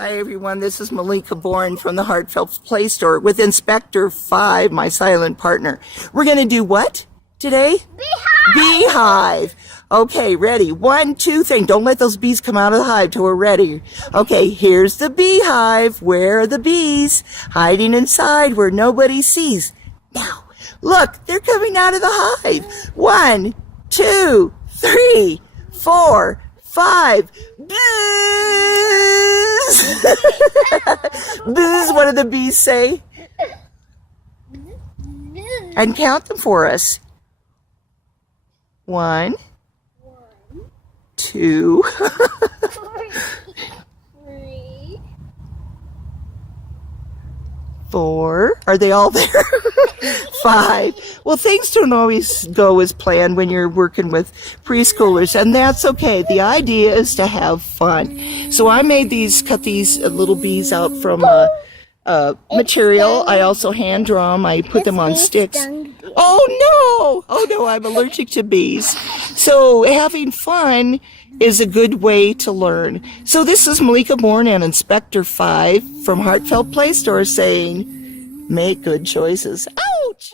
Hi everyone, this is Malika Bourne from the Heartfelt Play Store with Inspector 5, my silent partner. We're going to do what today? Beehive! Beehive. Okay, ready? 1, 2, 3. Don't let those bees come out of the hive till we're ready. Okay, here's the beehive. Where are the bees? Hiding inside where nobody sees. Now, look, they're coming out of the hive. 1, 2, 3, 4, 5. Buzz! Buzz, what do the bees say? And count them for us. 1, 2, 3, 4. Are they all there? 5. Well, things don't always go as planned when you're working with preschoolers, and that's okay. The idea is to have fun. So I made cut these little bees out from material. I also hand draw them. I put them on sticks. Oh no, I'm allergic to bees. So having fun is a good way to learn. So this is Malika Bourne and Inspector 5 from Heartfelt Play Store saying, make good choices. Ouch!